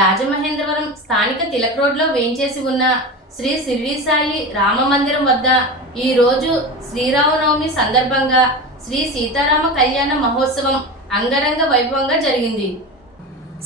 రాజమహేంద్రవరం స్థానిక తిలక్ రోడ్లో వేంచేసి ఉన్న శ్రీ షిరిడి సాయి రామ మందిరం వద్ద ఈ రోజు శ్రీరామనవమి సందర్భంగా శ్రీ సీతారామ కళ్యాణ మహోత్సవం అంగరంగ వైభవంగా జరిగింది.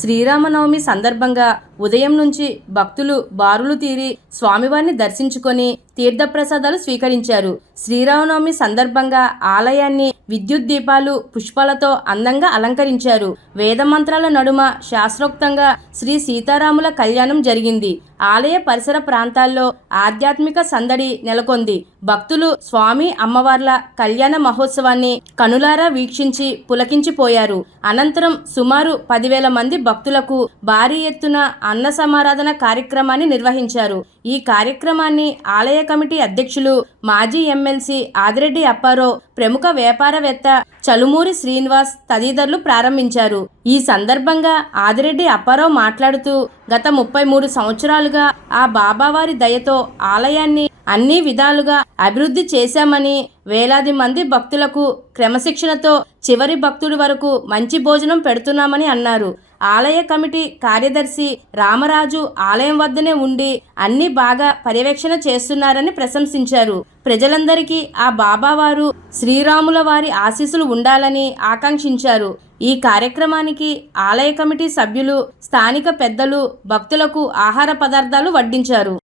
శ్రీరామనవమి సందర్భంగా ఉదయం నుంచి భక్తులు బారులు తీరి స్వామివారిని దర్శించుకొని తీర్థప్రసాదాలు స్వీకరించారు. శ్రీరామనవమి సందర్భంగా ఆలయాన్ని విద్యుత్ దీపాలు పుష్పాలతో అందంగా అలంకరించారు. వేదమంత్రాల నడుమ శాస్త్రోక్తంగా శ్రీ సీతారాముల కళ్యాణం జరిగింది. ఆలయ పరిసర ప్రాంతాల్లో ఆధ్యాత్మిక సందడి నెలకొంది. భక్తులు స్వామి అమ్మవార్ల కళ్యాణ మహోత్సవాన్ని కనులారా వీక్షించి పులకించిపోయారు. అనంతరం సుమారు 10,000 మంది భక్తులకు భారీ ఎత్తున అన్న సమారాధన కార్యక్రమాన్ని నిర్వహించారు. ఈ కార్యక్రమాన్ని ఆలయ కమిటీ అధ్యక్షులు మాజీ ఎమ్మెల్సీ ఆదిరెడ్డి అప్పారావు, ప్రముఖ వ్యాపారవేత్త చలుమూరి శ్రీనివాస్ తదితరులు ప్రారంభించారు. ఈ సందర్భంగా ఆదిరెడ్డి అప్పారావు మాట్లాడుతూ గత 33 సంవత్సరాలుగా ఆ బాబావారి దయతో ఆలయాన్ని అన్ని విధాలుగా అభివృద్ధి చేశామని, వేలాది మంది భక్తులకు క్రమశిక్షణతో చివరి భక్తుడి వరకు మంచి భోజనం పెడుతున్నామని అన్నారు. ఆలయ కమిటీ కార్యదర్శి రామరాజు ఆలయం వద్దనే ఉండి అన్ని బాగా పర్యవేక్షణ చేస్తున్నారని ప్రశంసించారు. ప్రజలందరికీ ఆ బాబావారు శ్రీరాముల వారి ఆశీస్సులు ఉండాలని ఆకాంక్షించారు. ఈ కార్యక్రమానికి ఆలయ కమిటీ సభ్యులు, స్థానిక పెద్దలు భక్తులకు ఆహార పదార్థాలు వడ్డించారు.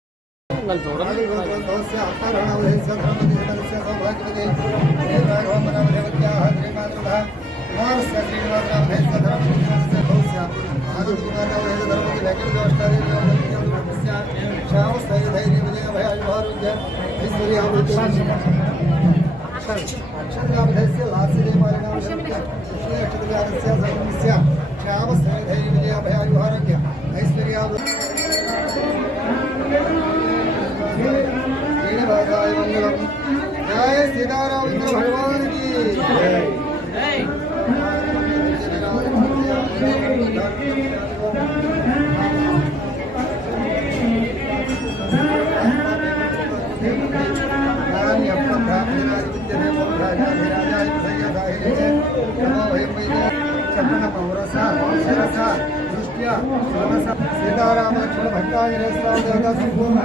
जय सीताराम भगवान की सीताराम लक्ष्मण भक्तांजलि संपूर्ण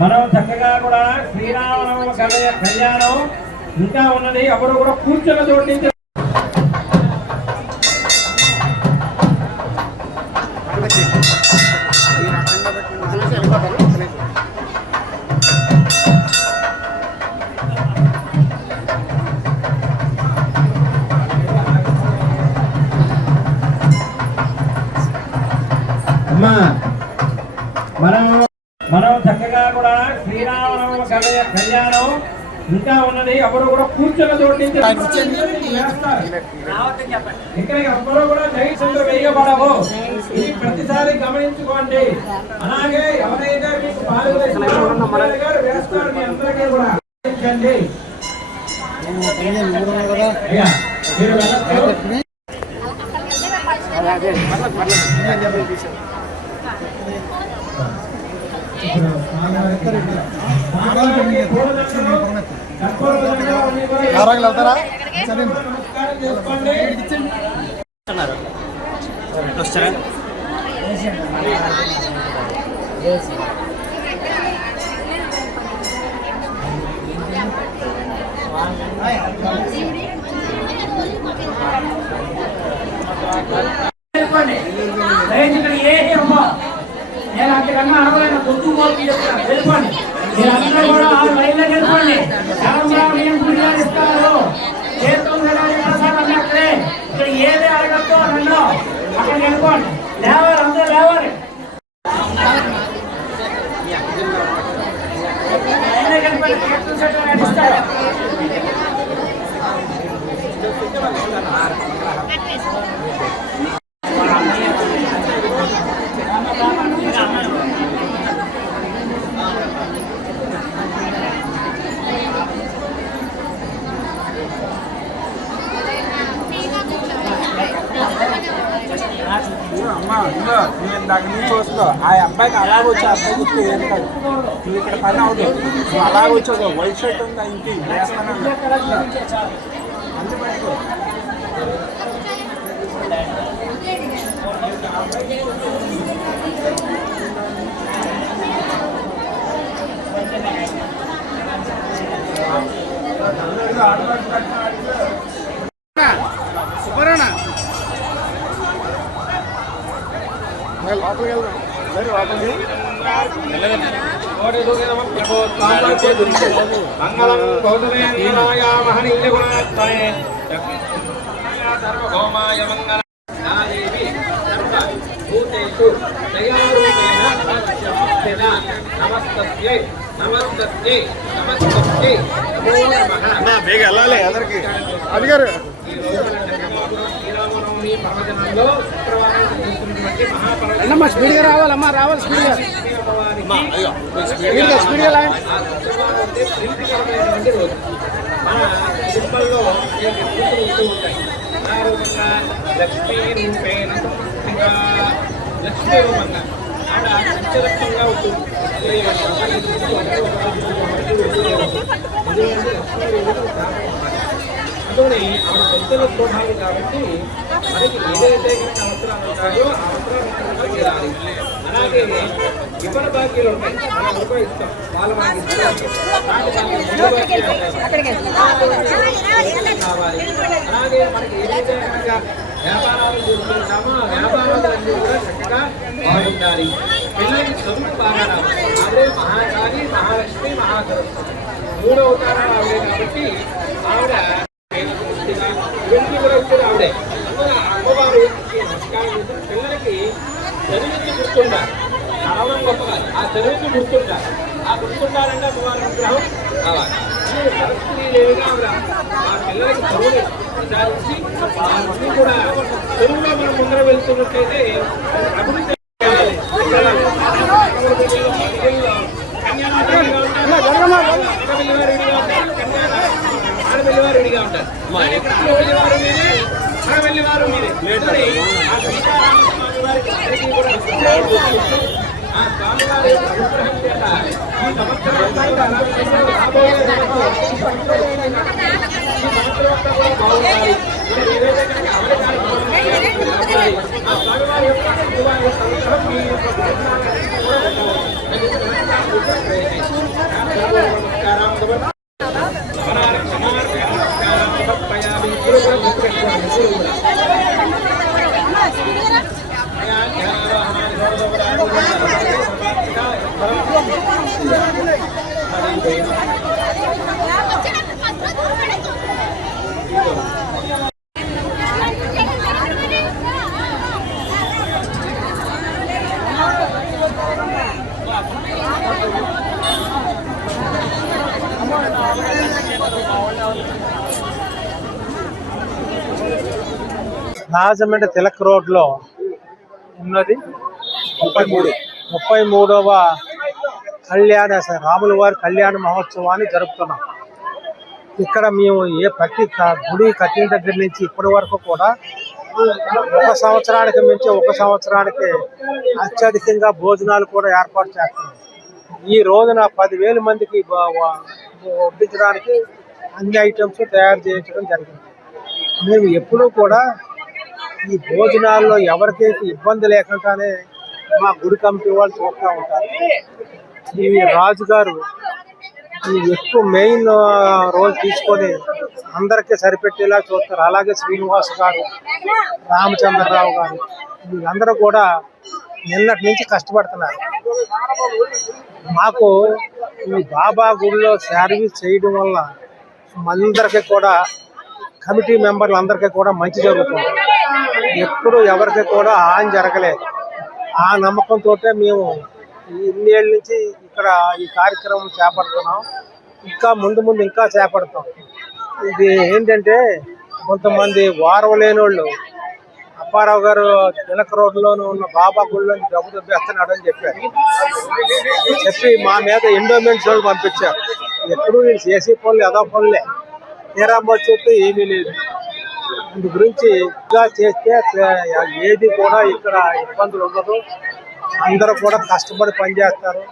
మనం చక్కగా కూడా శ్రీరామనవమి కళ్యాణం ఇంకా ఉన్నది. ఎవరు కూడా కూర్చొని జోడించి మనం చక్కగా కూడా శ్రీరామనవమి కళ్యాణం ఇంకా ఉన్నది. ఎవరు కూడా కూర్చొని జోడించి ఇక్కడ ఎవరు కూడా దయచేసి వేయబడవు. ఇది ప్రతిసారి గమనించుకోండి. అలాగే ఎవరైతే మీకు పాల్గొనేస్తారు వేస్తారు మీ అందరికీ కూడా వస్తారా నేను అంతకన్నా అరవైన పొద్దు వెళ్ళిపోండి. మీరు అందరూ కూడా 6 మైళ్ళకి వెళ్ళిపోండి. ఇస్తారు అక్కడే ఇక్కడ ఏదే అడగద్దు నన్ను అక్కడికి వెళ్ళిపోండి. లేవాలి, అందరూ లేవాలి. వెళ్ళిపోండి. అమ్మా నేను దగ్గర నుంచి చూసుకో ఆ అబ్బాయికి అలాగ వచ్చి అబ్బాయి చెప్తే ఏం కాదు నువ్వు ఇక్కడ పని అవుతుంది నువ్వు అలాగ వచ్చావు వైట్ షర్ట్ ఉంది ఇంటి వేస్తాను అంతే పట్టుకో సుబ్బరానా లోపలికి మంగళం గౌతమేయ మహనీయ గుణాత్మనే సర్వభౌమాయ మంగళ భూతేషు దయారూపేణ నమస్తస్యై నమస్తస్యై నమస్తస్యై నమో నమః బేగ వెళ్ళాలి అందరికి అడిగారు శ్రీరామనవమి పర్వదినంలో శుక్రవారం జరుగుతున్నటువంటి మహాపర్వదినం అన్నమ్మా స్పీడ్గా రావాలమ్మా రావాలి స్పీడ్గా స్పీడ్గా అంటే ప్రీతికరమైనటువంటి రోజు మన కుటుంబంలో ఉంటూ ఉంటాయి ఆ రూపంగా లక్ష్మీ రూపేణ సంపృష్టిగా లక్ష్మీ రూపంగా ఆడ పంచలక్ష్మంగా ఉంటుంది అందుకని ఆవిడ పెద్దల స్వభావం కాబట్టి మనకి ఏదైతే కనుక అవసరాలు ఉంటాయో ఆ అవసరాలు తీరాలి అలాగే ఇతర బాకీలు ఉంటాయి మనం ఉపయోగిస్తాం వాళ్ళ మనకి కావాలి అలాగే మనకి ఏదైతే కనుక వ్యాపారాలు చూసుకుంటామో ఆ వ్యాపారాలన్నీ కూడా చక్కగా బాగుండాలి పిల్లలకి చదువు బాగా రావాలి ఆవిడే మహాకాళి మహాలక్ష్మి మహాసరస్వతి మూడు అవతారాలు ఆవిడే కాబట్టి ఆవిడ ఇవన్నీ కూడా వచ్చేది ఆవిడే అమ్మవారు నమస్కారం చేసిన పిల్లలకి చదివించి గుర్తుండాలి చదవడం గొప్పగా ఆ చదివించి గుర్తుండాలి ఆ గుర్తుండాలంటే అమ్మవారి అనుగ్రహం కావాలి సరస్వతీదేవిగా ఆవిడ ఆ పిల్లలకి చదువుని ప్రసాదించి అన్నీ కూడా తెలుగులో మనం ముందర వెళ్తున్నట్లయితే అభివృద్ధి ఆడవెల్లివారుడిగా ఉంటారు ఆడవెల్లివారు మీరే ఆ స్వామివారి యొక్క అనుగ్రహం చేత ఈ సంవత్సరం రాబోయే ఈ సంవత్సరం అంతా కూడా బాగుండాలి ఏదైతే కనుక అవరి కార్యక్రమం ఆ స్వామివారి యొక్క అనుగ్రహం మీ యొక్క ప్రయత్నాలన్నీ కూడా నమస్కారం రాజమండ్రి తిలక్ రోడ్లో ఉన్నది 33వ కళ్యాణ రాముల వారి కళ్యాణ మహోత్సవాన్ని జరుపుతున్నాం. ఇక్కడ మేము ప్రతి గుడి కట్టిన దగ్గర నుంచి ఇప్పటి వరకు కూడా ఒక సంవత్సరానికి మించి ఒక సంవత్సరానికి అత్యధికంగా భోజనాలు కూడా ఏర్పాటు చేస్తున్నాం. ఈ రోజున 10,000 మందికి వడ్డించడానికి అన్ని ఐటమ్స్ తయారు చేయించడం జరిగింది. మేము ఎప్పుడూ కూడా ఈ భోజనాల్లో ఎవరికి ఇబ్బంది లేకుండానే మా గుడి కమిటీ వాళ్ళు చూస్తూ ఉంటారు. ఈ రాజుగారు ఈ ఎక్కువ మెయిన్ రోల్ తీసుకొని అందరికీ సరిపెట్టేలా చూస్తారు. అలాగే శ్రీనివాస్ గారు, రామచంద్రరావు గారు వీళ్ళందరూ కూడా నిన్నటి నుంచి కష్టపడుతున్నారు. మాకు ఈ బాబా గుడిలో సర్వీస్ చేయడం వల్ల అందరికీ కూడా కమిటీ మెంబర్లు అందరికీ కూడా మంచి జరుగుతుంది. ఎప్పుడు ఎవరికి కూడా హాని జరగలేదు. ఆ నమ్మకంతో మేము ఇన్నేళ్ళ నుంచి ఇక్కడ ఈ కార్యక్రమం చేపడుతున్నాం. ఇంకా ముందు ముందు ఇంకా చేపడతాం. ఇది ఏంటంటే కొంతమంది వారం లేని వాళ్ళు అప్పారావు గారు తిలక్ రోడ్లోనూ ఉన్న బాబా గుడిలో డబ్బు దొబ్బేస్తున్నాడు అని చెప్పారు. చెప్పి మా మీద ఎండోమెంట్స్ వాళ్ళు పంపించారు. ఎప్పుడు నేను చేసే పనులు ఏదో పనులే, తీరా చూస్తే ఏమీ లేదు. అందు గురించి ఇంకా చేస్తే ఏది కూడా ఇక్కడ ఇబ్బందులు ఉండదు. అందరూ కూడా కష్టపడి పనిచేస్తారు.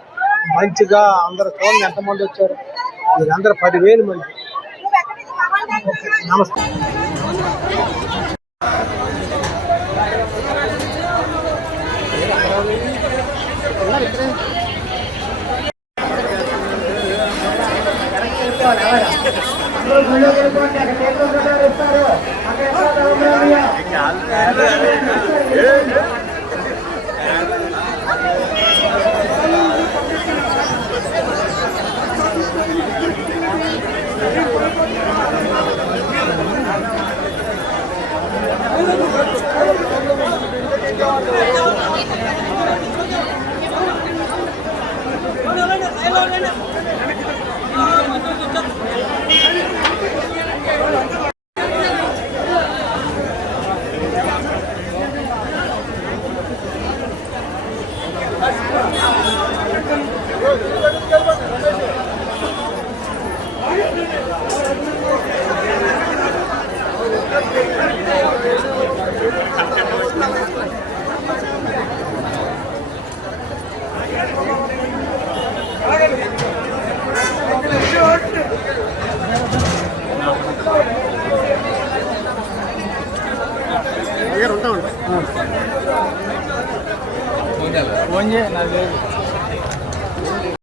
మంచిగా అందరూ చూడండి ఎంతమంది వచ్చారు, వీళ్ళందరూ 10,000 మంది. ఓకే, నమస్తే. ఫోన్ చేయ నాకు